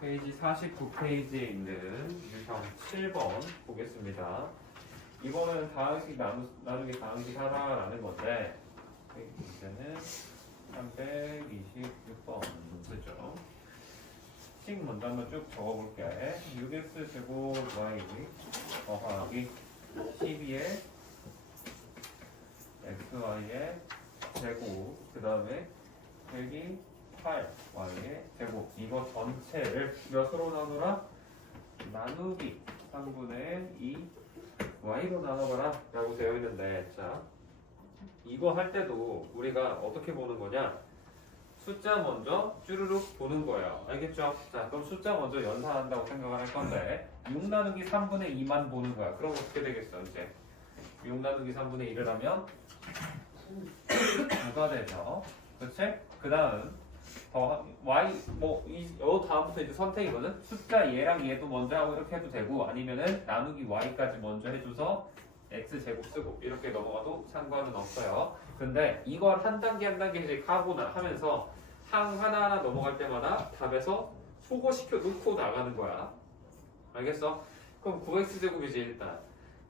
페이지 49페이지에 있는 유형 7번 보겠습니다. 이거는 다항식 나누기 다항식 하나라는 건데 이제는 326번 문제죠. 식 먼저 한번 쭉 적어볼게. 6x 제곱 y 더하기 12의 xy의 제곱 그 다음에 빼기 8y의 제곱 이거 전체를 몇으로 나누라? 나누기 3분의 2 y로 나눠봐라 라고 되어 있는데, 자 이거 할 때도 우리가 어떻게 보는 거냐, 숫자 먼저 쭈르륵 보는 거예요. 알겠죠? 자 그럼 숫자 먼저 연산한다고 생각을 할 건데 6 나누기 3분의 2만 보는 거야. 그럼 어떻게 되겠어? 이제 6 나누기 3분의 1을 하면 9가 되죠. 그렇지? 그 다음 더 y 요 다음부터 이제 선택이거든. 숫자 얘랑 얘도 먼저 하고 이렇게 해도 되고, 아니면은 나누기 y까지 먼저 해줘서 x 제곱 쓰고 이렇게 넘어가도 상관은 없어요. 근데 이걸 한 단계 한 단계씩 하면서 항 하나하나 넘어갈 때마다 답에서 소거시켜 놓고 나가는 거야. 알겠어? 그럼 9x 제곱이지 일단.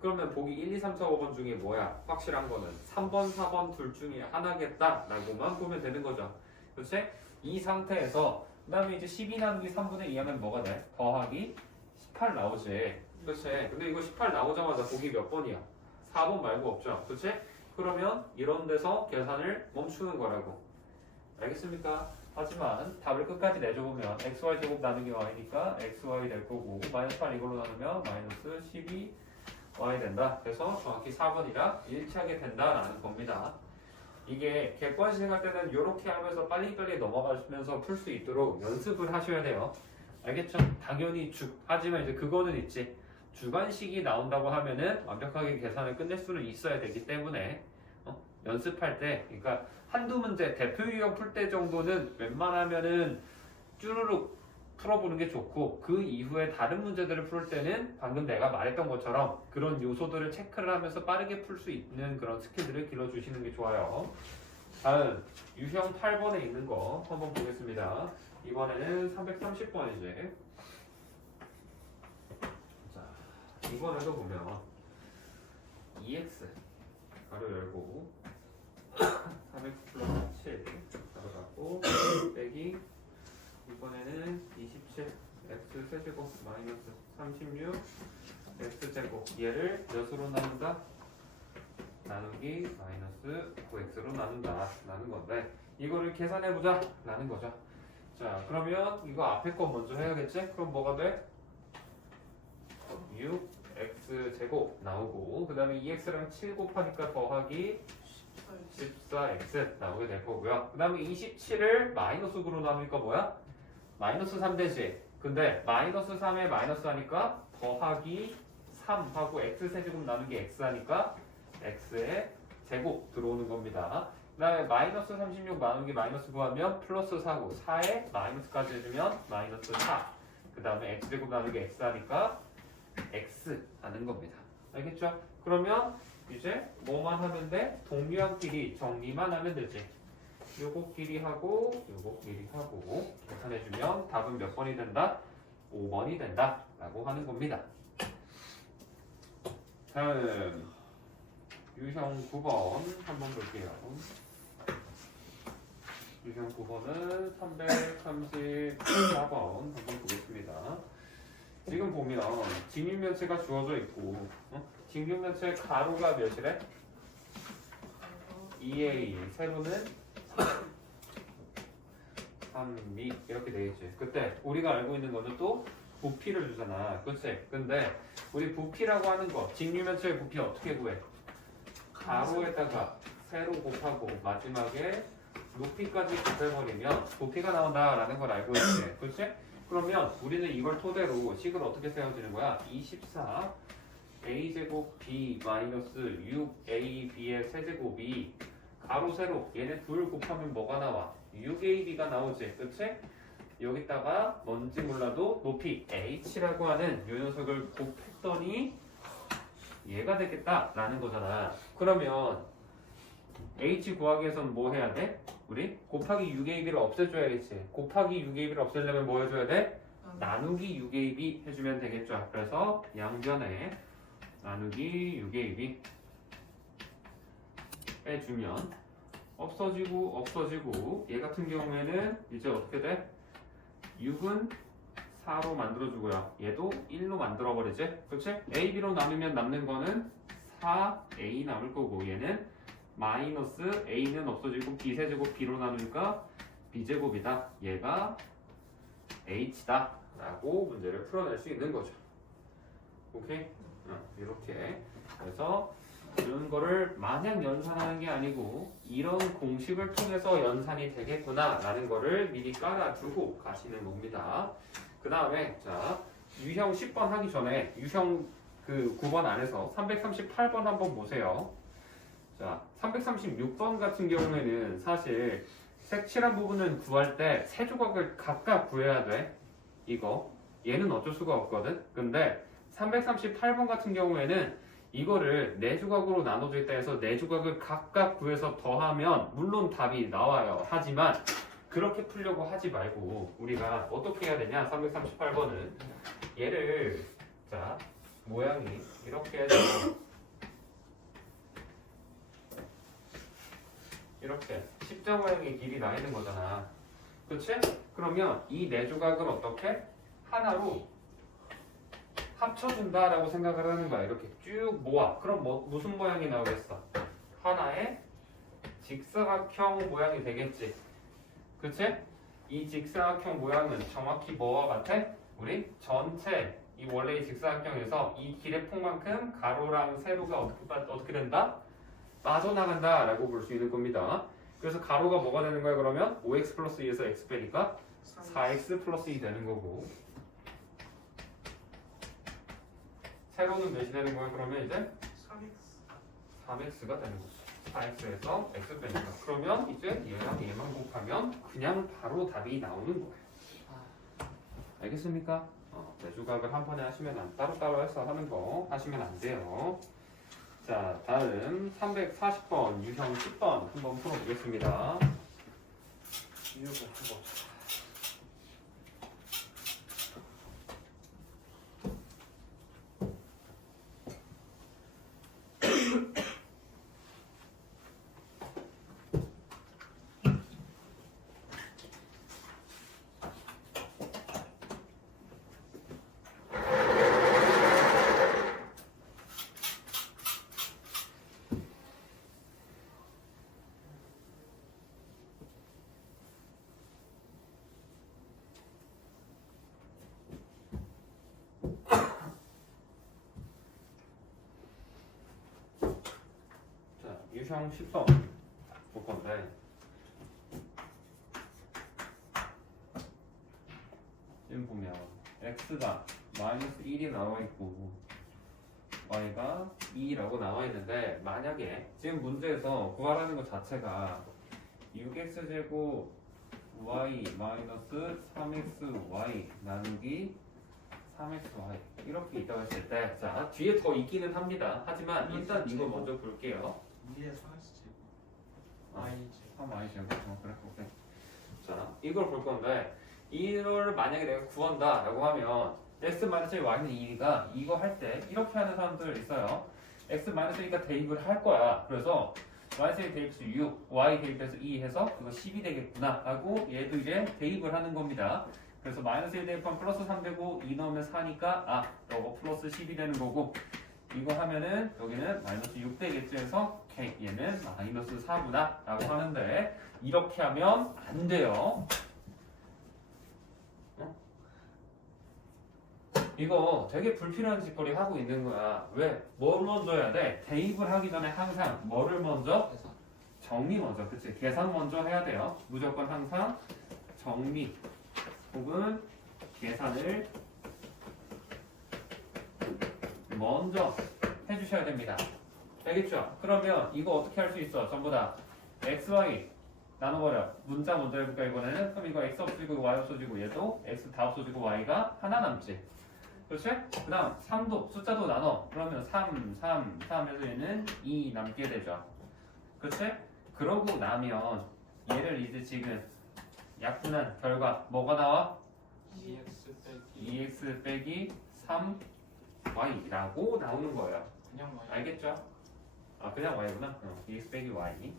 그러면 보기 1, 2, 3, 4, 5번 중에 뭐야? 확실한 거는 3번, 4번 둘 중에 하나겠다 라고만 보면 되는 거죠. 그렇지? 이 상태에서 그 다음에 이제 12 나누기 3분의 2 하면 뭐가 돼? 더하기 18 나오지. 그렇지? 근데 이거 18 나오자마자 보기 몇 번이야? 4번 말고 없죠. 그렇지? 그러면 이런 데서 계산을 멈추는 거라고. 알겠습니까? 하지만 답을 끝까지 내줘보면 xy 제곱 나누기 y니까 xy 될 거고, 마이너스 8 이걸로 나누면 마이너스 12 y 된다. 그래서 정확히 4번이라 일치하게 된다라는 겁니다. 이게 객관식 할 때는 이렇게 하면서 빨리빨리 넘어가시면서 풀 수 있도록 연습을 하셔야 돼요. 알겠죠? 당연히 하지만 이제 그거는 있지. 주관식이 나온다고 하면은 완벽하게 계산을 끝낼 수는 있어야 되기 때문에 연습할 때, 그러니까 한두 문제 대표 유형 풀 때 정도는 웬만하면은 쭈루룩 풀어보는 게 좋고, 그 이후에 다른 문제들을 풀 때는 방금 내가 말했던 것처럼 그런 요소들을 체크를 하면서 빠르게 풀 수 있는 그런 스킬들을 길러주시는 게 좋아요. 다음 유형 8번에 있는 거 한번 보겠습니다. 이번에는 330번이지. 자, 이번에도 보면 2x 가로 열고 3x 플러스 7 가로 닫고 빼기, 이번에는 27 x 세제곱 마이너스 36 x 제곱, 얘를 몇으로 나눈다? 나누기 마이너스 9x로 나눈다 라는 건데, 이거를 계산해보자 라는 거죠. 자 그러면 이거 앞에 거 먼저 해야겠지? 그럼 뭐가 돼? 6x 제곱 나오고, 그 다음에 2x랑 7 곱하니까 더하기 14x 나오게 될 거고요. 그 다음에 27을 마이너스로 나누니까 뭐야? 마이너스 3 되지. 근데 마이너스 3에 마이너스 하니까 더하기 3 하고 x 세제곱 나누기 x 하니까 x의 제곱 들어오는 겁니다. 그 다음에 마이너스 36 나누기 마이너스 9 하면 플러스 4고, 4에 마이너스까지 해주면 마이너스 4. 그 다음에 x 제곱 나누기 x 하니까 x 하는 겁니다. 알겠죠? 그러면 이제 뭐만 하면 돼? 동류항끼리 정리만 하면 되지. 요거끼리 하고 요거끼리 하고 계산해주면 답은 몇 번이 된다? 5번이 된다 라고 하는 겁니다. 다음 유형 9번 한번 볼게요. 유형 9번은 334번 한번 보겠습니다. 지금 보면 직육면체가 주어져 있고, 직육면체 가로가 몇이래? 2a, 세로는 3b 이렇게 되겠지. 그때 우리가 알고 있는 거는 또 부피를 주잖아. 그치? 근데 우리 부피라고 하는 거, 직육면체의 부피 어떻게 구해? 가로에다가 세로 곱하고 마지막에 높이까지 곱해버리면 부피가 나온다라는 걸 알고 있지. 그치? 그러면 우리는 이걸 토대로 식을 어떻게 세워지는 거야? 24 a제곱 b 마이너스 6ab의 세제곱이 가로 세로 얘네 둘 곱하면 뭐가 나와? 6ab가 나오지. 그치? 여기다가 뭔지 몰라도 높이 h라고 하는 요 녀석을 곱했더니 얘가 되겠다라는 거잖아. 그러면 h 구하기 위해서는 뭐 해야 돼? 우리 곱하기 6ab를 없애줘야겠지. 곱하기 6ab를 없애려면 뭐 해줘야 돼? 나누기 6ab 해주면 되겠죠. 그래서 양변에 나누기 6ab 빼주면 없어지고 얘 같은 경우에는 이제 어떻게 돼? 6은 4로 만들어주고요. 얘도 1로 만들어버리지? 그치? a, b로 나누면 남는 거는 4a 남을 거고 얘는 마이너스 a는 없어지고 b 세제곱 b로 나누니까 b제곱이다. 얘가 h다 라고 문제를 풀어낼 수 있는 거죠. 오케이? 이렇게. 그래서 이런 거를 마냥 연산하는 게 아니고 이런 공식을 통해서 연산이 되겠구나 라는 거를 미리 깔아두고 가시는 겁니다. 그 다음에 자 유형 10번 하기 전에 유형 그 9번 안에서 338번 한번 보세요. 자 336번 같은 경우에는 사실 색칠한 부분은 구할 때 세 조각을 각각 구해야 돼. 이거 얘는 어쩔 수가 없거든. 근데 338번 같은 경우에는 이거를 네 조각으로 나눠져 있다 해서 네 조각을 각각 구해서 더하면 물론 답이 나와요. 하지만 그렇게 풀려고 하지 말고 우리가 어떻게 해야 되냐? 338번은 얘를 자 모양이 이렇게 해서 이렇게 십자 모양의 길이 나 있는 거잖아. 그치? 그러면 이 네 조각을 어떻게? 하나로 합쳐준다라고 생각을 하는 거야. 이렇게 쭉 모아. 그럼 무슨 모양이 나오겠어? 하나의 직사각형 모양이 되겠지. 그치? 이 직사각형 모양은 정확히 뭐와 같아? 우리 전체 이 원래 이 직사각형에서 이 길의 폭만큼 가로랑 세로가 어떻게 된다? 빠져나간다 라고 볼 수 있는 겁니다. 그래서 가로가 뭐가 되는 거야 그러면? 5x 플러스 2에서 x 빼니까 4x 플러스 2 되는 거고 세로는 몇이 되는 거야 그러면 이제? 3x가 되는 거죠. 4x에서 x 빼니까 그러면 이제 얘랑 얘만 곱하면 그냥 바로 답이 나오는 거예요. 알겠습니까? 네 조각을 한 번에 하시면 따로따로 해서 하는 거 하시면 안 돼요. 자 다음 340번 유형 10번 한번 풀어보겠습니다. 이거 한번 유형 10번 볼 건데 지금 보면 x가 마이너스 1이 나와 있고 y가 2라고 나와 있는데 만약에 지금 문제에서 구하라는 것 자체가 6x제곱 y 마이너스 3xy 나누기 3xy 이렇게 있다고 했을 때 자 뒤에 더 있기는 합니다. 하지만 일단 이거 먼저 볼게요. 2의 3x제곱 y제곱 3y 제곱 그래 오케이. 자 이걸 볼 건데 이걸 만약에 내가 구한다 라고 하면 x-y는 2가 이거 할 때 이렇게 하는 사람들 있어요. x-2가 대입을 할 거야. 그래서 y-1 대입해서 6 y 대입해서 2 해서 그거 10이 되겠구나 하고 얘도 이제 대입을 하는 겁니다. 그래서 마이너스 1 대입하면 플러스 3 되고 2 넣으면 4니까 아 이거 플러스 10이 되는 거고 이거 하면은 여기는 마이너스 6 되겠지 해서 오케이 얘는 마이너스 4구나 라고 하는데 이렇게 하면 안 돼요. 이거 되게 불필요한 짓거리 하고 있는 거야. 왜? 뭘 먼저 해야 돼? 대입을 하기 전에 항상 뭐를 먼저? 정리 먼저. 그치? 계산 먼저 해야 돼요. 무조건 항상 정리 혹은 계산을 먼저 해주셔야 됩니다. 알겠죠? 그러면 이거 어떻게 할 수 있어? 전부 다 x, y 나눠버려. 문자 먼저 해볼까 이번에는? 그럼 이거 x 없어지고 y 없어지고 얘도 x 다 없어지고 y가 하나 남지. 그렇지? 그 다음 3도 숫자도 나눠. 그러면 3, 3, 3 해서 얘는 2 남게 되죠. 그렇지? 그러고 나면 얘를 이제 지금 약분한 결과 뭐가 나와? 2x 2x 2x 빼기 빼기 3y라고 나오는 거예요. 그냥 y. 알겠죠? 아 그냥 y구나. 2x 빼기 y.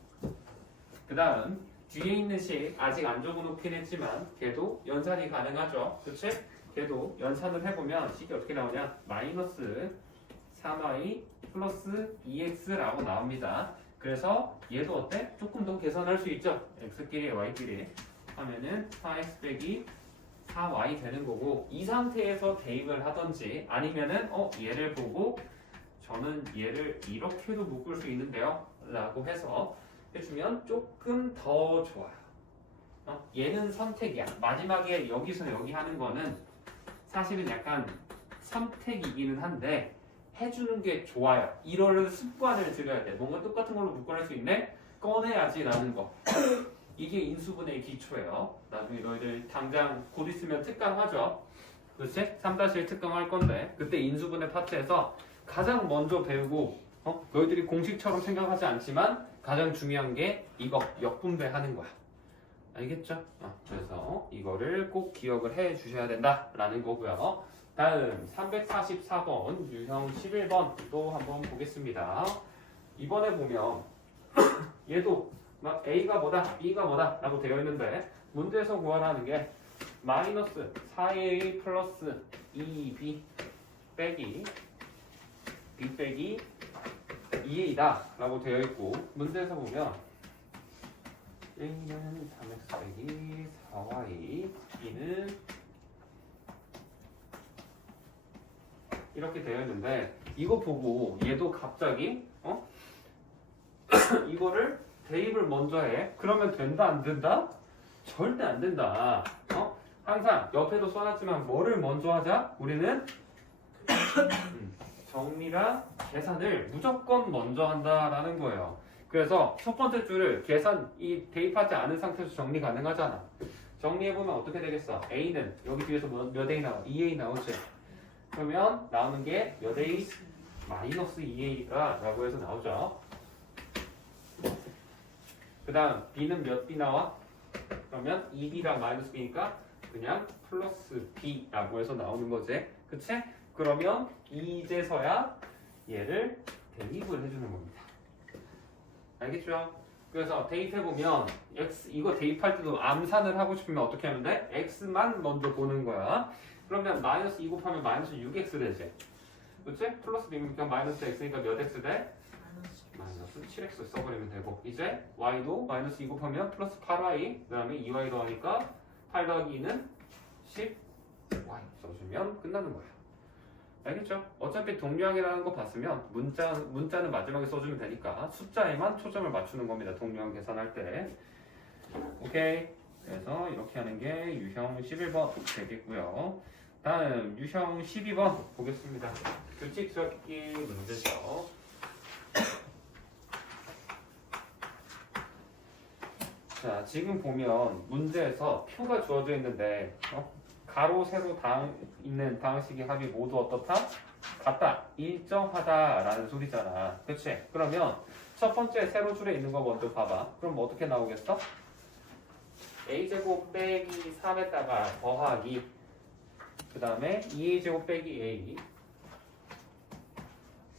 그 다음 뒤에 있는 식 아직 안 적어놓긴 했지만 걔도 연산이 가능하죠. 그치? 걔도 연산을 해보면 식이 어떻게 나오냐? 마이너스 3y 플러스 2x라고 나옵니다. 그래서 얘도 어때? 조금 더 계산할 수 있죠? x끼리 y끼리 하면은 4x 빼기 4y 되는 거고 이 상태에서 대입을 하던지 아니면은 얘를 보고 저는 얘를 이렇게도 묶을 수 있는데요 라고 해서 해주면 조금 더 좋아요. 얘는 선택이야. 마지막에 여기서 여기 하는 거는 사실은 약간 선택이기는 한데 해주는 게 좋아요. 이런 습관을 들여야 돼. 뭔가 똑같은 걸로 묶어낼 수 있네? 꺼내야지 라는 거. 이게 인수분해의 기초예요. 나중에 너희들 당장 곧 있으면 특강하죠. 그렇지? 3-1 특강할 건데 그때 인수분해 파트에서 가장 먼저 배우고 너희들이 공식처럼 생각하지 않지만 가장 중요한 게 이거 역분배하는 거야. 알겠죠? 그래서 이거를 꼭 기억을 해 주셔야 된다라는 거고요. 다음 344번 유형 11번도 한번 보겠습니다. 이번에 보면 얘도 막 A가 뭐다 B가 뭐다 라고 되어 있는데 문제에서 구하라는 게 마이너스 4A 플러스 2B 빼기 B 빼기 2A다 라고 되어 있고 문제에서 보면 A는 3X 빼기 4Y B는 이렇게 되어 있는데 이거 보고 얘도 갑자기 이거를 대입을 먼저 해. 그러면 된다 안 된다? 절대 안 된다. 항상 옆에도 써놨지만 뭐를 먼저 하자? 우리는 정리랑 계산을 무조건 먼저 한다라는 거예요. 그래서 첫 번째 줄을 계산 이 대입하지 않은 상태에서 정리 가능하잖아. 정리해보면 어떻게 되겠어? A는 여기 뒤에서 몇 A 나와? 2A 나오지? 그러면 나오는 게 몇 A? 마이너스 2A가 라고 해서 나오죠. 그 다음 B는 몇 B 나와? 그러면 2B랑 마이너스 B니까 그냥 플러스 B라고 해서 나오는 거지. 그치? 그러면 이제서야 얘를 대입을 해주는 겁니다. 알겠죠? 그래서 대입해보면 X 이거 대입할 때도 암산을 하고 싶으면 어떻게 하면 돼? X만 먼저 보는 거야. 그러면 마이너스 2 곱하면 마이너스 6X 되지. 그치? 플러스 B니까 마이너스 X니까 몇 X 돼? 마이너스 7X 써버리면 되고 이제 Y도 마이너스 2 곱하면 플러스 8Y 그 다음에 2Y 더하니까 8 더하기 2는 10Y 써주면 끝나는 거야. 알겠죠? 어차피 동류항이라는 거 봤으면 문자는 마지막에 써주면 되니까 숫자에만 초점을 맞추는 겁니다. 동류항 계산할 때. 오케이. 그래서 이렇게 하는 게 유형 11번 되겠고요. 다음 유형 12번 보겠습니다. 규칙 적기 문제죠. 자, 지금 보면 문제에서 표가 주어져 있는데 가로, 세로 있는 다항식의 합이 모두 어떻다? 같다, 일정하다라는 소리잖아. 그치? 그러면 첫 번째 세로 줄에 있는 거 먼저 봐봐. 그럼 뭐 어떻게 나오겠어? a제곱 빼기 3에다가 더하기 그 다음에 2a제곱 빼기 a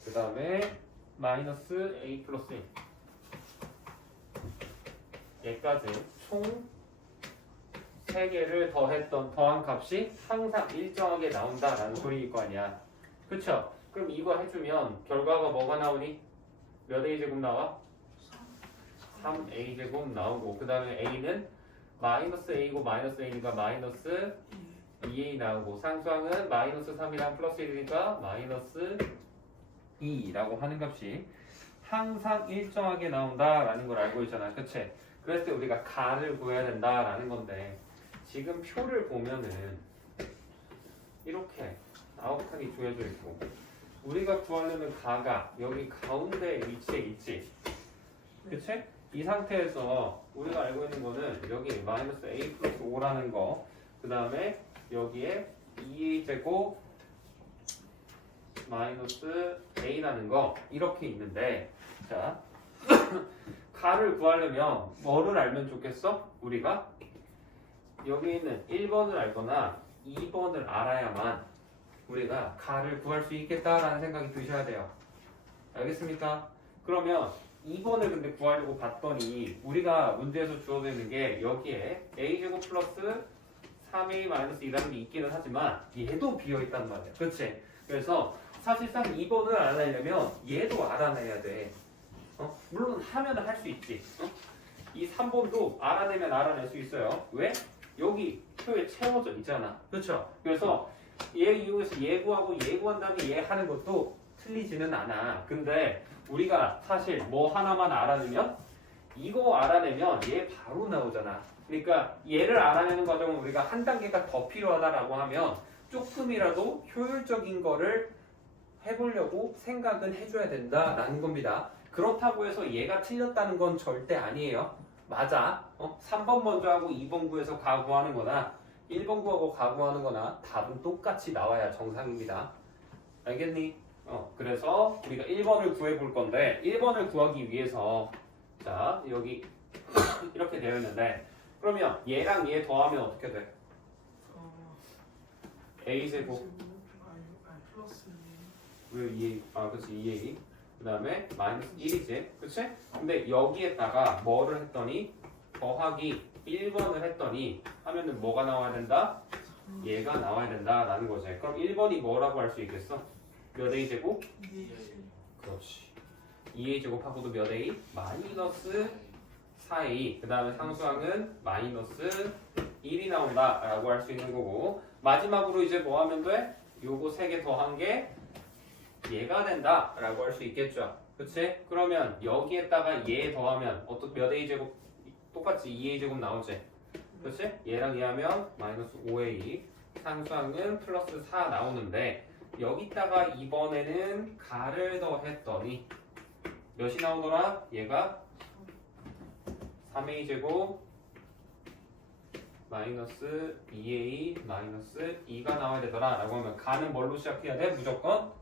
그 다음에 마이너스 a 플러스 1 얘까지 총 3개를 더했던 더한 값이 항상 일정하게 나온다라는 소리일 거 아니야. 그쵸? 그럼 이거 해주면 결과가 뭐가 나오니? 몇 a제곱 나와? 3a제곱 나오고 그 다음에 a는 마이너스 a고 마이너스 a니까 마이너스 2a 나오고 상수항은 마이너스 3이랑 플러스 1이니까 마이너스 2라고 하는 값이 항상 일정하게 나온다라는 걸 알고 있잖아. 그치? 그랬을 때 우리가 가를 구해야 된다라는 건데 지금 표를 보면은 이렇게 아웃하게 주어져 있고 우리가 구하려는 가가 여기 가운데 위치에 있지. 그치? 이 상태에서 우리가 알고 있는 거는 여기 마이너스 a 플러스 5라는 거 그 다음에 여기에 2a제곱 마이너스 a라는 거 이렇게 있는데 자 가를 구하려면 뭐를 알면 좋겠어? 우리가 여기 있는 1번을 알거나 2번을 알아야만 우리가 가를 구할 수 있겠다라는 생각이 드셔야 돼요. 알겠습니까? 그러면 2번을 근데 구하려고 봤더니 우리가 문제에서 주어져 있는 게 여기에 a제곱 플러스 3a-2라는 게 있기는 하지만 얘도 비어있단 말이야. 그렇지? 그래서 사실상 2번을 알아내려면 얘도 알아내야 돼. 물론 하면은 할 수 있지. 이 3번도 알아내면 알아낼 수 있어요. 왜? 여기 표에 채워져 있잖아. 그렇죠? 그래서 얘 이용해서 얘 구하고 얘 구한 다음에 얘 하는 것도 틀리지는 않아. 근데 우리가 사실 뭐 하나만 알아내면 이거 알아내면 얘 바로 나오잖아. 그러니까 얘를 알아내는 과정은 우리가 한 단계가 더 필요하다라고 하면 조금이라도 효율적인 거를 해보려고 생각은 해줘야 된다라는 겁니다. 그렇다고 해서 얘가 틀렸다는 건 절대 아니에요. 맞아. 3번 먼저 하고 2번 구해서 가 구하는 거나 1번 구하고 가 구하는 거나 답은 똑같이 나와야 정상입니다. 알겠니? 그래서 우리가 1번을 구해 볼 건데 1번을 구하기 위해서 자 여기 이렇게 되어 있는데 그러면 얘랑 얘 더하면 어떻게 돼? a제곱 플러스 왜 2a? 그렇지 2a 그 다음에 마이너스 1이지 그치? 근데 여기에다가 뭐를 했더니 더하기 1번을 했더니 하면은 뭐가 나와야 된다? 얘가 나와야 된다라는 거지. 그럼 1번이 뭐라고 할 수 있겠어? 몇 a제곱? 그렇지 2a제곱하고도 몇 a? 마이너스 4a 그 다음에 상수항은 마이너스 1이 나온다 라고 할 수 있는 거고 마지막으로 이제 뭐 하면 돼? 요거 3개 더한 게 얘가 된다 라고 할 수 있겠죠. 그치? 그러면 여기에다가 얘 더하면 몇 a제곱? 똑같이 2a제곱 나오지. 그치? 얘랑 얘 하면 마이너스 5a 상수항은 플러스 4 나오는데 여기다가 이번에는 가를 더했더니 몇이 나오더라? 얘가 3a제곱 마이너스 2a 마이너스 2가 나와야 되더라 라고 하면 가는 뭘로 시작해야 돼? 무조건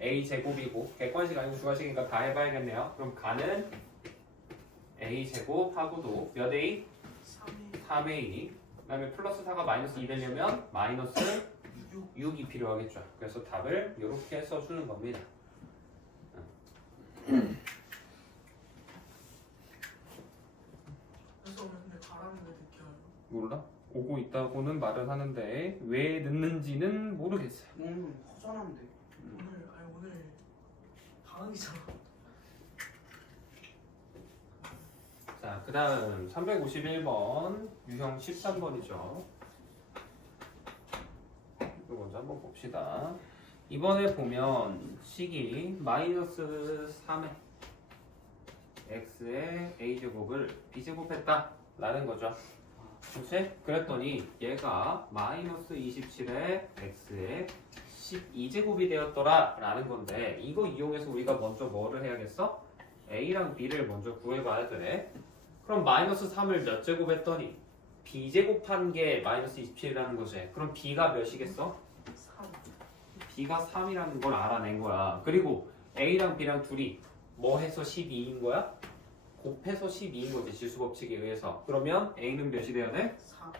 a제곱이고 객관식 아니고 주관식이니까 다 해봐야겠네요. 그럼 가는 a제곱하고도 몇 a? 3a 그 다음에 플러스 4가 마이너스 2 되려면 마이너스 6이 필요하겠죠. 그래서 답을 이렇게 써주는 겁니다. 그래서 근데 가라는 왜 늦게 와요? 몰라? 오고 있다고는 말을 하는데 왜 늦는지는 모르겠어요. 허전한데. 오늘 방학이잖아. 자, 그 다음 351번 유형 13번이죠. 이거 먼저 한번 봅시다. 이번에 보면 식이 마이너스 3의 x의 a제곱을 b제곱했다 라는 거죠. 그렇지? 그랬더니 얘가 마이너스 27의 x의 12제곱이 되었더라 라는 건데 이거 이용해서 우리가 먼저 뭐를 해야겠어? a랑 b를 먼저 구해봐야 돼. 그럼 마이너스 3을 몇 제곱 했더니 b제곱한 게 마이너스 27이라는 거지. 그럼 b가 몇이겠어? 3. b가 3이라는 걸 알아낸 거야. 그리고 a랑 b랑 둘이 뭐 해서 12인 거야? 곱해서 12인 거지. 지수법칙에 의해서. 그러면 a는 몇이 돼야 돼? 4.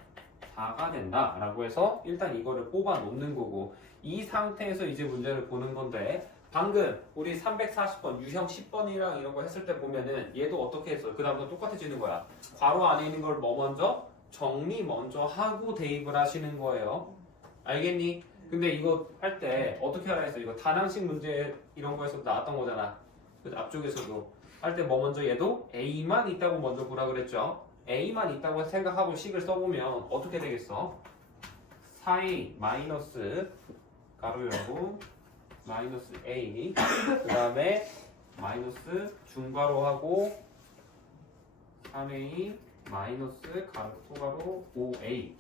4가 된다 라고 해서 일단 이거를 뽑아 놓는 거고 이 상태에서 이제 문제를 보는 건데 방금 우리 340번 유형 10번이랑 이런 거 했을 때 보면은 얘도 어떻게 했어? 그 다음부터 똑같아지는 거야. 괄호 안에 있는 걸 뭐 먼저? 정리 먼저 하고 대입을 하시는 거예요. 알겠니? 근데 이거 할 때 어떻게 하라 했어? 이거 다항식 문제 이런 거에서 나왔던 거잖아. 그 앞쪽에서도 할 때 뭐 먼저 얘도 a만 있다고 먼저 보라 그랬죠. a만 있다고 생각하고 식을 써보면 어떻게 되겠어? 4a 마이너스 가로 열고 마이너스 a 그 다음에 마이너스 중괄호하고 3a 마이너스 가로 소가로 5a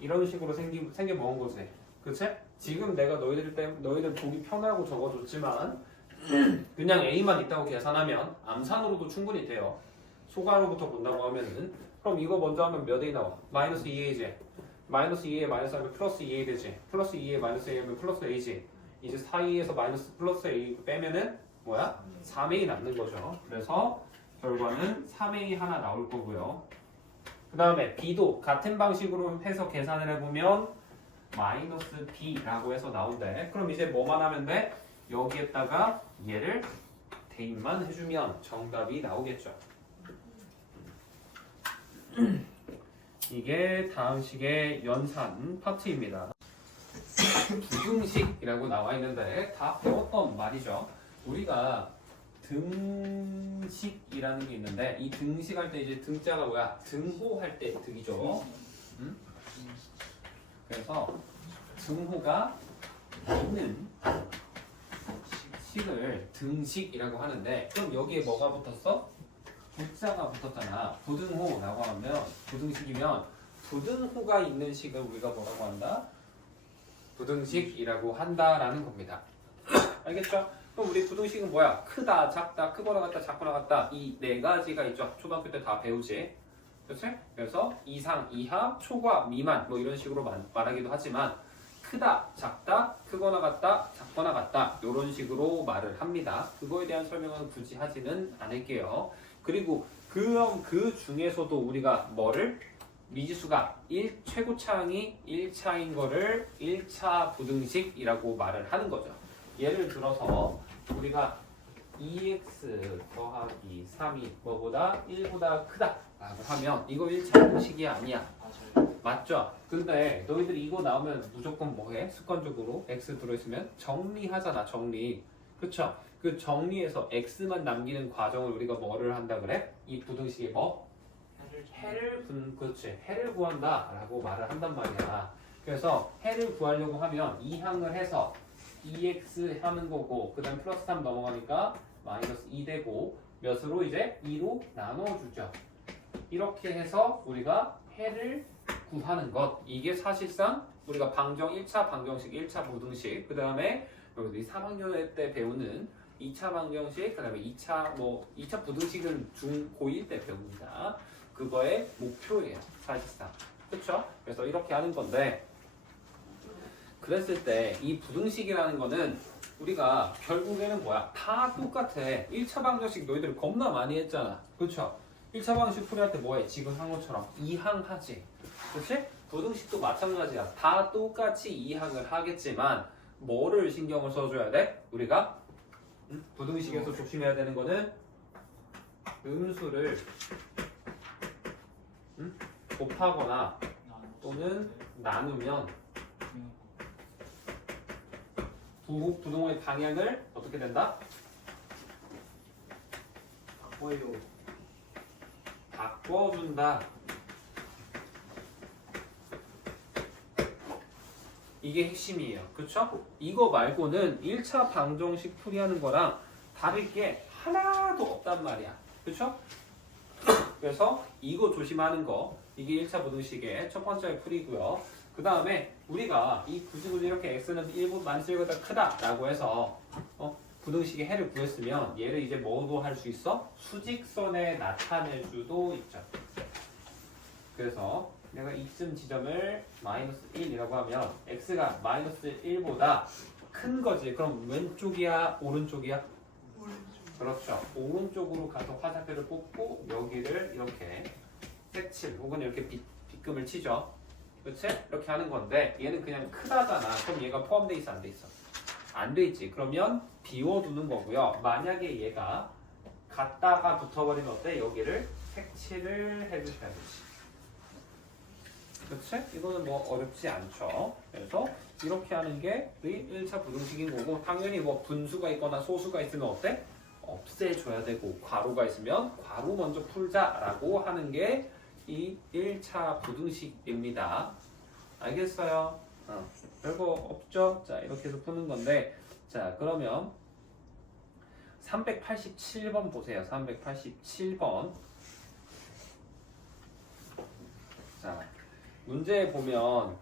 이런 식으로 생겨 먹은 거지. 그치? 지금 내가 너희들 보기 편하고 적어줬지만 그냥 a만 있다고 계산하면 암산으로도 충분히 돼요. 소가로부터 본다고 하면은 그럼 이거 먼저 하면 몇 a 나와? 마이너스 2a지. 마이너스 2에 마이너스 하면 플러스 2a 되지. 플러스 2에 마이너스 a 하면 플러스 a지. 이제 4a에서 마이너스 플러스 a 빼면은 뭐야? 3a 남는 거죠. 그래서 결과는 3a 하나 나올 거고요. 그 다음에 b도 같은 방식으로 해서 계산을 해보면 마이너스 b라고 해서 나온대. 그럼 이제 뭐만 하면 돼? 여기에다가 얘를 대입만 해주면 정답이 나오겠죠. 이게 다음 식의 연산 파트입니다. 부등식이라고 나와 있는데 다 배웠던 말이죠. 우리가 등식이라는 게 있는데 이 등식할 때 이제 등자가 뭐야? 등호할 때 등이죠. 응? 그래서 등호가 있는 식을 등식이라고 하는데 그럼 여기에 뭐가 붙었어? 부자가 붙었잖아. 부등호라고 하면 부등식이면 부등호가 있는 식을 우리가 뭐라고 한다? 부등식이라고 한다라는 겁니다. 알겠죠? 그럼 우리 부등식은 뭐야? 크다, 작다, 크거나 같다, 작거나 같다 이 네 가지가 있죠. 초등학교 때 다 배우지. 그렇지? 그래서 이상, 이하, 초과, 미만 뭐 이런 식으로 말하기도 하지만 크다, 작다, 크거나 같다, 작거나 같다 이런 식으로 말을 합니다. 그거에 대한 설명은 굳이 하지는 않을게요. 그리고 그 중에서도 우리가 뭐를 미지수가 최고차항이 1차인 거를 1차 부등식이라고 말을 하는 거죠. 예를 들어서 우리가 2x 더하기 3이 뭐보다 1보다 크다 라고 하면 이거 1차 부등식이 아니야. 맞아요. 맞죠? 근데 너희들이 이거 나오면 무조건 뭐해? 습관적으로 x 들어있으면 정리하잖아. 정리. 그쵸? 그 정리해서 x만 남기는 과정을 우리가 뭐를 한다 그래? 이 부등식의 뭐? 해를 구한다 라고 말을 한단 말이야. 그래서 해를 구하려고 하면 이 항을 해서 2x 하는 거고 그 다음 플러스 3 넘어가니까 마이너스 2 되고 몇으로 이제 2로 나눠주죠. 이렇게 해서 우리가 해를 구하는 것. 이게 사실상 우리가 방정 1차 방정식, 1차 부등식 그 다음에 여기 3학년 때 배우는 2차 방정식, 그 다음에 2차 부등식은 중-고1 때 배웁니다. 그거의 목표예요, 사실상. 그쵸? 그래서 이렇게 하는 건데, 그랬을 때 이 부등식이라는 거는 우리가 결국에는 뭐야? 다 똑같아. 1차 방정식 너희들 겁나 많이 했잖아. 그쵸? 1차 방정식 풀이할 때 뭐해? 지금 한 것처럼 2항 하지. 그치? 부등식도 마찬가지야. 다 똑같이 2항을 하겠지만, 뭐를 신경을 써줘야 돼? 우리가 부등식에서 조심해야 되는 거는 음수를 곱하거나 또는 나누면 부등호의 방향을 어떻게 된다? 바꿔준다. 이게 핵심이에요. 그쵸? 이거 말고는 1차 방정식 풀이하는 거랑 다를 게 하나도 없단 말이야. 그쵸? 그래서 이거 조심하는 거. 이게 1차 부등식의 첫 번째 풀이고요. 그 다음에 우리가 이 굳이 이렇게 x는 1보다 1보다 크다 라고 해서 부등식의 해를 구했으면 얘를 이제 뭐도 할 수 있어? 수직선에 나타낼 수도 있죠. 그래서 내가 이쯤 지점을 마이너스 1이라고 하면 x가 마이너스 1보다 큰 거지. 그럼 왼쪽이야? 오른쪽이야? 그렇죠. 오른쪽으로 가서 화살표를 뽑고 여기를 이렇게 색칠 혹은 이렇게 빗금을 치죠. 그치? 이렇게 하는 건데 얘는 그냥 크다잖아. 그럼 얘가 포함돼 있어? 안 돼 있어? 안 돼 있지. 그러면 비워두는 거고요. 만약에 얘가 같다가 붙어버리면 어때? 여기를 색칠을 해주셔야 되지. 그치? 이거는 뭐 어렵지 않죠. 그래서 이렇게 하는 게 1차 부등식인 거고 당연히 뭐 분수가 있거나 소수가 있으면 어때? 없애줘야 되고 괄호가 있으면 괄호 먼저 풀자라고 하는 게 이 1차 부등식입니다. 알겠어요? 별거 없죠? 자 이렇게 해서 푸는 건데 자 그러면 387번 보세요. 387번 자 문제에 보면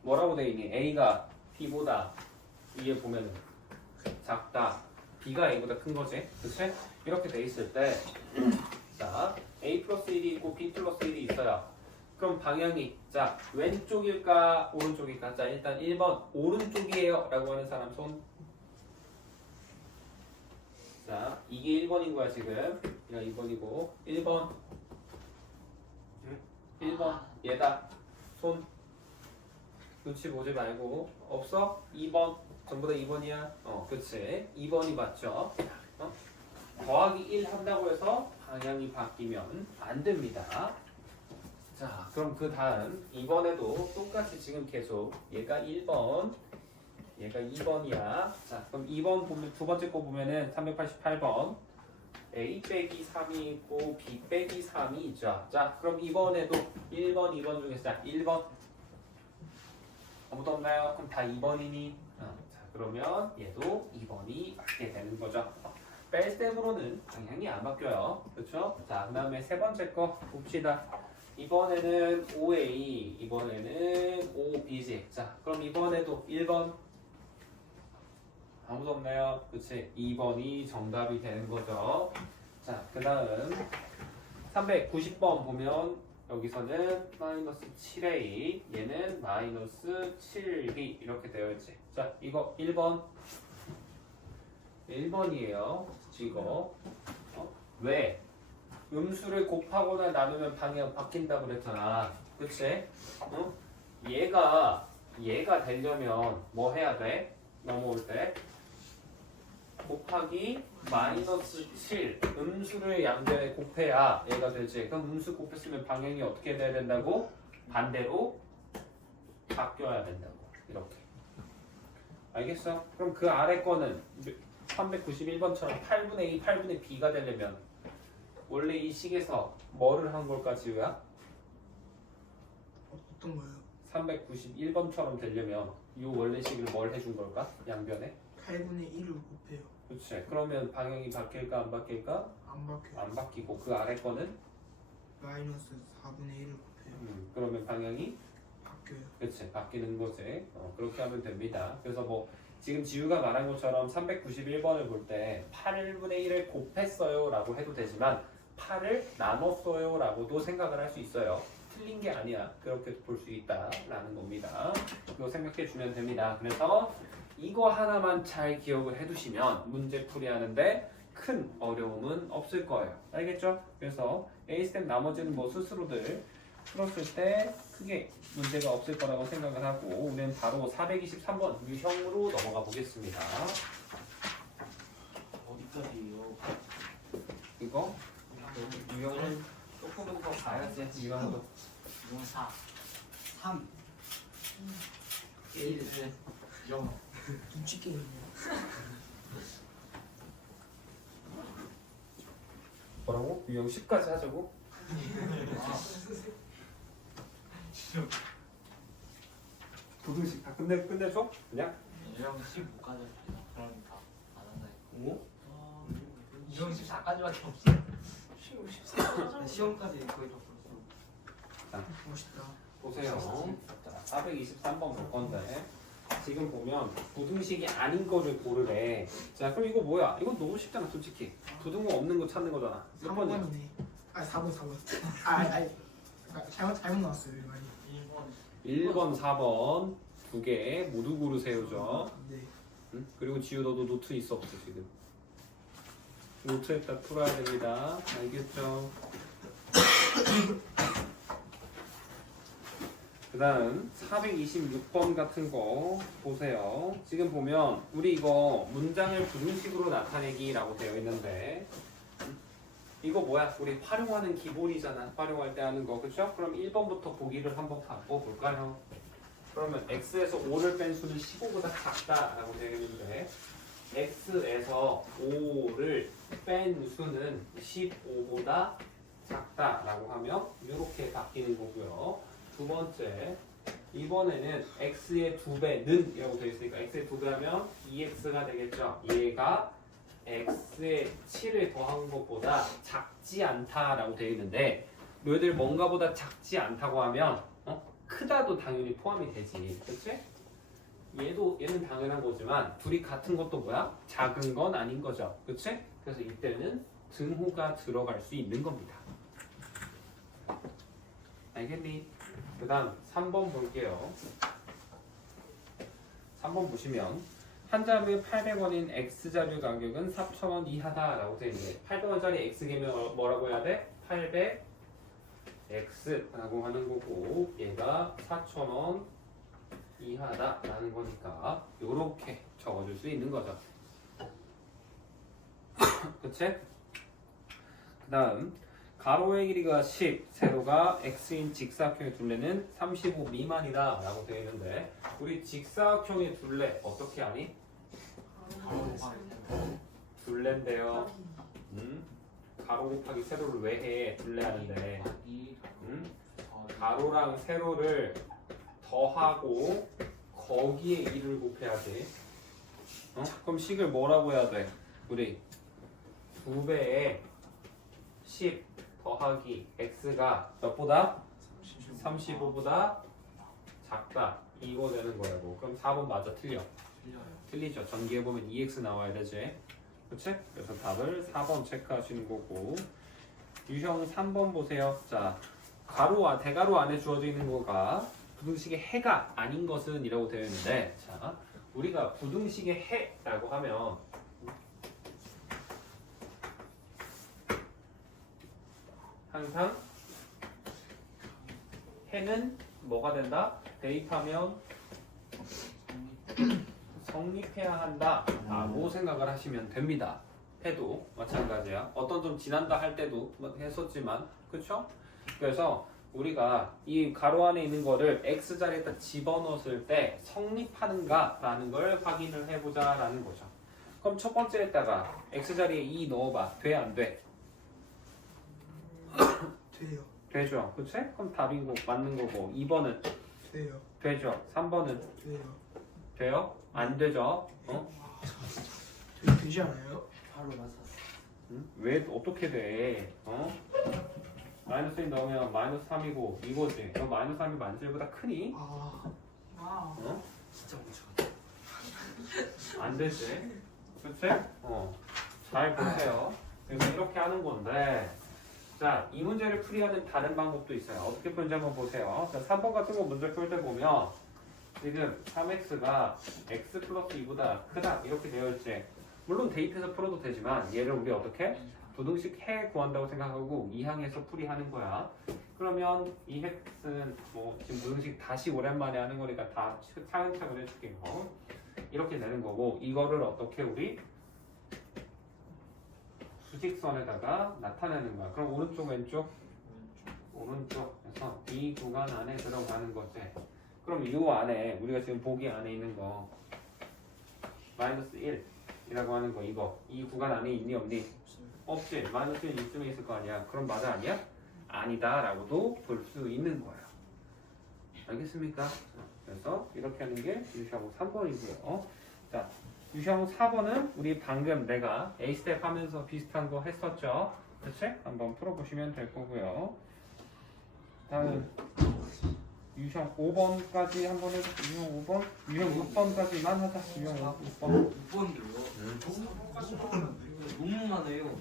뭐라고 돼 있니? A가 B보다 위에 보면 작다. B가 A보다 큰 거지. 그치? 이렇게 돼 있을 때 자, A 플러스 1이 있고 B 플러스 1이 있어요. 그럼 방향이 자 왼쪽일까 오른쪽일까? 자 일단 1번 오른쪽이에요 라고 하는 사람 손. 자 이게 1번인 거야 지금. 얘가 2번이고 1번 1번 얘다. 손 눈치 보지 말고. 없어? 2번 전부 다 2번이야. 그치. 2번이 맞죠? 더하기 1 한다고 해서 방향이 바뀌면 안 됩니다. 자, 그럼 그 다음 2번에도 똑같이 지금 계속 얘가 1번, 얘가 2번이야. 자, 그럼 2번 보면 두 번째 거 보면은 388번 A 빼기 3이 있고 B 빼기 3이 있죠. 자, 그럼 이번에도 1번, 2번 중에서 자, 1번 아무도 없나요? 그럼 다 2번이니? 자, 그러면 얘도 2번이 맞게 되는 거죠. 뺄셈으로는 방향이 안 바뀌어요. 그렇죠? 자, 그 다음에 세 번째 거 봅시다. 이번에는 OA, 이번에는 OB지. 자, 그럼 이번에도 1번 아무도 없나요? 그치? 2번이 정답이 되는 거죠. 자, 그 다음 390번 보면 여기서는 마이너스 7a, 얘는 마이너스 7b 이렇게 되어 있지. 자, 이거 1번 1번이에요. 이거 왜? 음수를 곱하거나 나누면 방향 바뀐다고 그랬잖아. 그치? 얘가 되려면 뭐 해야 돼? 넘어올 때 곱하기 마이너스 7 음수를 양변에 곱해야 얘가 되지. 그럼 음수 곱했으면 방향이 어떻게 돼야 된다고? 반대로 바뀌어야 된다고. 이렇게. 알겠어? 그럼 그 아래 거는 391번처럼 8분의 2, 8분의 b가 되려면 원래 이 식에서 뭐를 한 걸까, 지우야? 어떤 거예요? 391번처럼 되려면 이 원래 식을 뭘 해준 걸까? 양변에? 8분의 1을 곱해요. 그렇지. 그러면 방향이 바뀔까 안 바뀔까? 안 바뀌어요. 안 바뀌고 그 아래 거는 마이너스 4분의 1을 곱해요. 그러면 방향이 바뀌어요. 그렇지 바뀌는 거지. 그렇게 하면 됩니다. 그래서 뭐 지금 지우가 말한 것처럼 391번을 볼 때 8분의 1을 곱했어요 라고 해도 되지만 8을 나눴어요 라고도 생각을 할 수 있어요. 틀린 게 아니야. 그렇게 볼 수 있다라는 겁니다. 이거 생각해 주면 됩니다. 그래서 이거 하나만 잘 기억을 해두시면 문제 풀이하는데 큰 어려움은 없을 거예요. 알겠죠? 그래서 A스텝 나머지는 뭐 스스로들 풀었을 때 크게 문제가 없을 거라고 생각을 하고 우리는 바로 423번 유형으로 넘어가 보겠습니다. 어디까지요? 이거 유형은 조금은 더 가야지. 유형도 4 3 1 0 눈치 게임이에요. 뭐라고? 유형 10까지 하자고? 도등식 다 끝내줘? 그냥? 유형 15까지 합시다. 그러니까 안 한다. 오? 유형 14까지밖에 없어. 시험까지 거의 다 풀었어. 멋있다. 보세요. 자, 423번 볼 건데 지금 보면 부등식이 아닌 거를 고르래. 자, 그럼 이거 뭐야? 이건 너무 쉽잖아, 솔직히. 부등호 없는 거 찾는 거잖아. 몇 번이야? 3번이네. 아 4번. 아니 잘못 나왔어요 말이. 1번 1번, 4번 두 개 모두 고르세요죠. 네. 응? 그리고 지우 너도 노트 있어 없어 지금? 노트에다 풀어야 됩니다. 알겠죠? 그 다음 426번 같은 거 보세요. 지금 보면 우리 이거 문장을 부등식으로 나타내기라고 되어 있는데 이거 뭐야? 우리 활용하는 기본이잖아. 활용할 때 하는 거. 그렇죠? 그럼 1번부터 보기를 한번 바꿔볼까요? 그러면 x에서 5를 뺀 수는 15보다 작다라고 되어 있는데 x에서 5를 뺀 수는 15보다 작다라고 하면 이렇게 바뀌는 거고요. 두 번째, 이번에는 x의 2배는 이라고 되어 있으니까 x의 2배 하면 2x가 되겠죠. 얘가 x의 7을 더한 것보다 작지 않다라고 되어 있는데 너희들 뭔가보다 작지 않다고 하면 크다도 당연히 포함이 되지. 그렇지? 얘는 당연한 거지만 둘이 같은 것도 뭐야? 작은 건 아닌 거죠. 그렇지? 그래서 이때는 등호가 들어갈 수 있는 겁니다. 알겠니? 그 다음 3번 볼게요. 3번 보시면 한 자루에 800원인 X자료 가격은 4,000원 이하다 라고 되어 있는데 800원짜리 X개면 뭐라고 해야 돼? x라고 하는 거고 얘가 4,000원 이하다라는 거니까 요렇게 적어줄 수 있는 거죠. 그치? 그 다음 가로의 길이가 10, 세로가 x인 직사각형의 둘레는 35 미만이다 라고 되어 있는데 우리 직사각형의 둘레 어떻게 하니? 둘레인데요. 가로 곱하기 세로를 왜 해? 둘레 하는데 가로랑 세로를 더하고 거기에 2를 곱해야지. 그럼 식을 뭐라고 해야 돼? 우리 2배에 10 더하기 x가 몇보다? 35보다 작다. 이거 되는 거라고. 그럼 4번 맞아? 틀려? 틀리죠. 전기해보면 2x 나와야 되지. 그치? 그래서 답을 4번 체크하시는 거고 유형 3번 보세요. 자, 가로, 대가로 안에 주어져 있는 거가 부등식의 해가 아닌 것은 이라고 되어 있는데 자, 우리가 부등식의 해라고 하면 항상 해는 뭐가 된다? 대입하면 성립해야 한다라고 생각을 하시면 됩니다. 해도 마찬가지야. 어떤 좀 지난다 할 때도 했었지만 그쵸? 그래서 우리가 이 가로 안에 있는 거를 x자리에다 집어넣었을 때 성립하는가 라는 걸 확인을 해보자 라는 거죠. 그럼 첫 번째에다가 x자리에 2 넣어봐. 돼? 안 돼? 돼요. 되죠. 그치? 그럼 답인 거 맞는 거고 2번은 돼요. 되죠. 3번은 돼요. 돼요? 안 되죠. 되지 않아요? 바로 맞았어. 왜 어떻게 돼? 마이너스 1 넣으면 마이너스 3이고 이거지. 이거 마이너스 3이 만들보다 크니? 진짜 못 쳐. 안 되지. 그치? 잘 보세요. 그래서 이렇게 하는 건데 자, 이 문제를 풀이하는 다른 방법도 있어요. 어떻게 푸는지 한번 보세요. 자, 3번 같은 거 문제 풀 때 보면 지금 3x가 x 플러스 2보다 크다 이렇게 되어 있지. 물론 대입해서 풀어도 되지만 얘를 우리 어떻게? 부등식 해 구한다고 생각하고 이항에서 풀이하는 거야. 그러면 이 x는 뭐 지금 부등식 다시 오랜만에 하는 거니까 다 차근차근 해줄게요. 이렇게 되는 거고 이거를 어떻게 우리 수직선에다가 나타내는 거야. 그럼 오른쪽 왼쪽? 오른쪽에서 이 구간 안에 들어가는 거지. 그럼 이 안에 우리가 지금 보기 안에 있는 거 마이너스 1이라고 하는 거 이거 이 구간 안에 있니 없니? 없지. 마이너스 1 이쯤에 있을 거 아니야. 그럼 맞아 아니야? 아니다 라고도 볼 수 있는 거야. 알겠습니까? 그래서 이렇게 하는 게 유시하고 3번이고요. 자, 유시하고 4번은 우리 방금 내가 A 스텝 하면서 비슷한 거 했었죠. 그치? 한번 풀어보시면 될 거고요. 다음 유형 5번까지 한번 해볼게요. 유형 5번? 유형 6번까지만 하자. 유형 6번. 6번도요? 너무 많아요.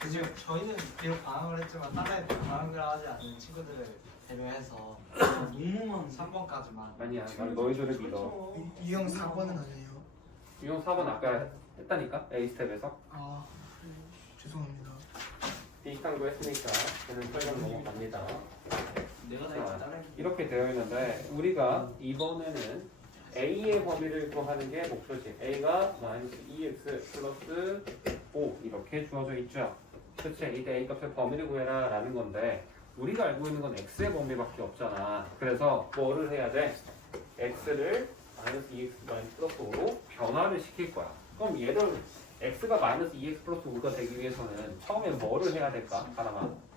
그죠? 저희는 비록 방황을 했지만 다른 방황을 하지 않는 친구들을 배려해서 너무 많아. 3번까지만 아니야, 난 너희들을 믿어. 유형 4번은 아니에요. 유형 4번 아까 했다니까? A스텝에서. 죄송합니다. 비슷한 거 했으니까 저는 설명 넘어갑니다. 내가 다 자, 따라. 이렇게 되어 있는데 우리가 이번에는 A의 범위를 구하는 게 목표지. A가 마이너스 2x 플러스 5 이렇게 주어져 있죠. 그치? 이때 A 값의 범위를 구해라 라는 건데 우리가 알고 있는 건 X의 범위밖에 없잖아. 그래서 뭐를 해야 돼? X를 마이너스 2x 마이너스 플러스 5로 변화를 시킬 거야. 그럼 얘를 X가 마이너스 2x 플러스 5가 되기 위해서는 처음에 뭐를 해야 될까? 하나만.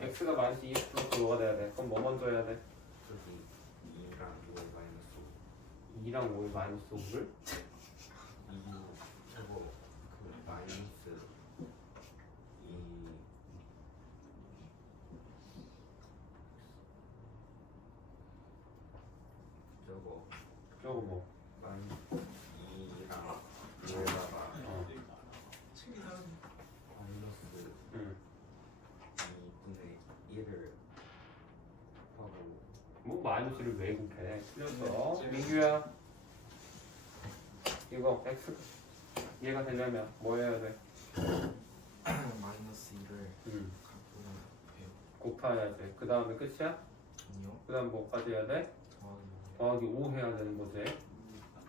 X가 마이너스 2x 플러스 5가 돼야 돼. 그럼 뭐 먼저 해야 돼? 2랑 5의 마이너스 5를? 저거 뭐? 뭐 마이너스를 왜 곱해? 틀렸어. 민규야. 이거 x 얘가 되려면 뭐 해야 돼? 마이너스 2를 곱해야 돼. 그 다음에 끝이야? 아니요. 그 다음 뭐까지 해야 돼? 더하기 더하기 5 해야 되는 거지.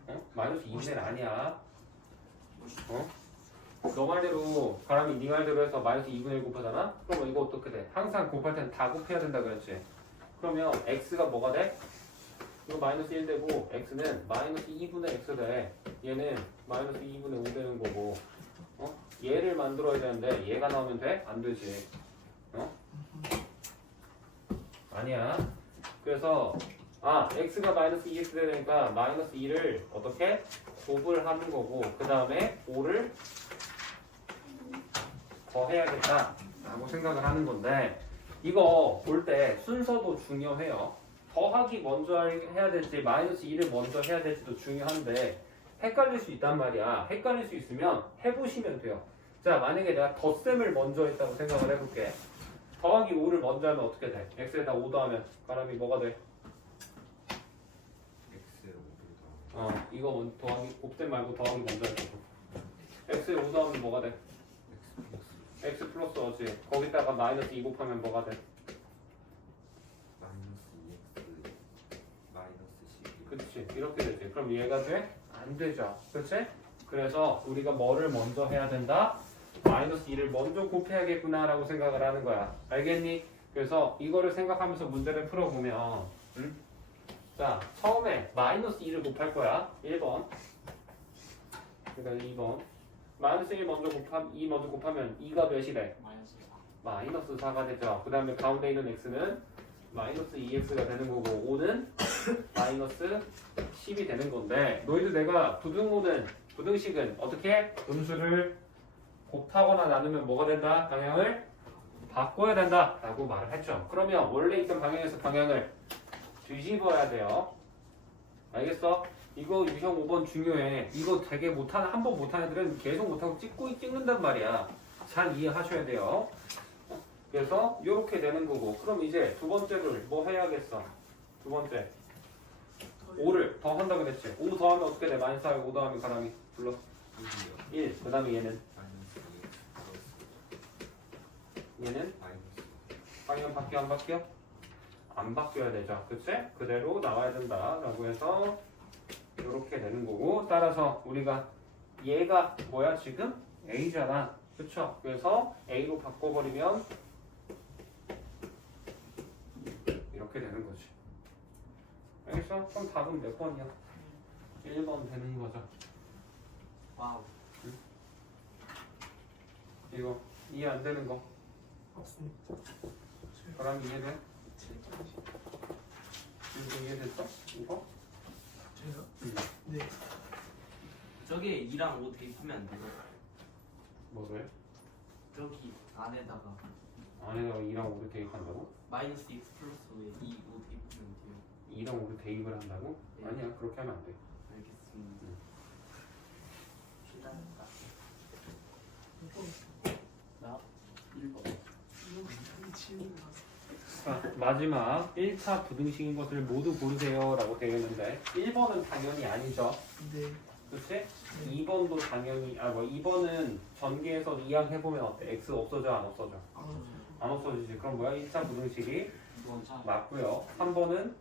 어? 마이너스 2분의 아니야. 어? 너 말대로 바람이 네 말대로 해서 마이너스 2분의 1 곱하잖아? 그러면 이거 어떻게 돼? 항상 곱할 때는 다 곱해야 된다 그랬지? 그러면 x가 뭐가 돼? 이거 마이너스 1 되고 x는 마이너스 2분의 x 돼. 얘는 마이너스 2분의 5 되는 거고 어? 얘를 만들어야 되는데 얘가 나오면 돼? 안 되지. 어? 아니야. 그래서 x가 마이너스 2x 되니까 마이너스 2를 어떻게? 곱을 하는 거고 그 다음에 5를 더해야겠다 라고 생각을 하는 건데 이거 볼 때 순서도 중요해요. 더하기 먼저 해야 될지 마이너스 2를 먼저 해야 될지도 중요한데 헷갈릴 수 있단 말이야. 헷갈릴 수 있으면 해보시면 돼요. 자, 만약에 내가 덧셈을 먼저 했다고 생각을 해볼게. 더하기 5를 먼저 하면 어떻게 돼? x에다 5 더하면 바람이 뭐가 돼? X 5를 더하기 이거 먼저 더하기 곱셈 말고 더하기 먼저 할 거고 x에 5 더하면 뭐가 돼? x 플러스 어지 거기다가 마이너스 2 곱하면 뭐가 돼? 마이너스 2x 마이너스 12. 그치 이렇게 되지. 그럼 얘가 돼? 안 되죠. 그치? 그래서 우리가 뭐를 먼저 해야 된다? 마이너스 2를 먼저 곱해야겠구나 라고 생각을 하는 거야. 알겠니? 그래서 이거를 생각하면서 문제를 풀어보면 자 처음에 마이너스 2를 곱할 거야. 1번 그러니까 2번 마이너스 1 먼저 곱하면 2 먼저 곱하면 2가 몇이 돼? 마이너스 4. 마이너스 4가 되죠. 그 다음에 가운데 있는 x는 마이너스 2x가 되는 거고 5는 마이너스 10이 되는 건데 너희들 내가 부등식은 어떻게 해? 음수를 곱하거나 나누면 뭐가 된다? 방향을 바꿔야 된다 라고 말을 했죠. 그러면 원래 있던 방향에서 방향을 뒤집어야 돼요. 알겠어? 이거 유형 5번 중요해. 이거 되게 못하는 한 번 못하는 애들은 계속 못하고 찍는단 말이야. 잘 이해하셔야 돼요. 그래서 이렇게 되는 거고 그럼 이제 두 번째를 뭐 해야겠어? 두 번째 5를 더한다고 그랬지. 5 더하면 어떻게 돼? 마이너스 4에 5 더하면 사람이 불러 1. 그 다음에 얘는 마이너스 2x 얘는 마이너스 방향 바뀌어 안 바뀌어? 안 바뀌어야 되죠. 그치? 그대로 나와야 된다 라고 해서 이렇게 되는 거고 따라서 우리가 얘가 뭐야 지금? A잖아. 그쵸? 그래서 A로 바꿔버리면 이렇게 되는 거지. 알겠어? 그럼 답은 몇 번이야? 1번 되는 거죠. 와우. 이거 이해 안 되는 거 없습니다. 그럼 이해돼? 이거 이해됐어? 이거? 제가 응. 네 저게 2랑 5 대입하면 안 돼요? 뭐를? 저기 안에다가 안에다가 2랑 5를 대입한다고? 마이너스 x 플러스 5에 2, 5 대입하면 돼요. 2랑 5를 대입을 한다고? 네. 아니야 그렇게 하면 안 돼. 알겠습니다. 기다린다. 나 1번. 이거 치우는 거 자, 마지막 1차 부등식인 것을 모두 고르세요 라고 되어 있는데 1번은 당연히 아니죠. 네 그치? 2번도 당연히 2번은 전개해서 이항 해보면 어때? x 없어져 안 없어져? 안 없어지지. 그럼 뭐야? 1차 부등식이 맞고요. 3번은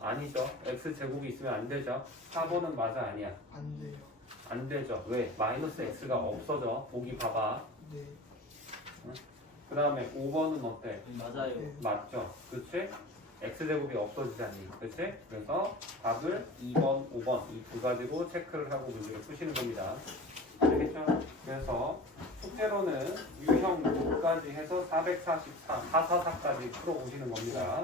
아니죠. x 제곱이 있으면 안 되죠. 4번은 맞아 아니야? 안 돼요. 안 되죠. 왜? 마이너스 x가 없어져. 보기 봐봐. 네 그 다음에 5번은 어때? 맞아요. 네. 맞죠? 그치? x제곱이 없어지잖니. 그치? 그래서 답을 2번, 5번 이 두 가지로 체크를 하고 문제를 푸시는 겁니다. 알겠죠? 그래서 숙제로는 유형 6까지 해서 444, 444까지 풀어오시는 겁니다.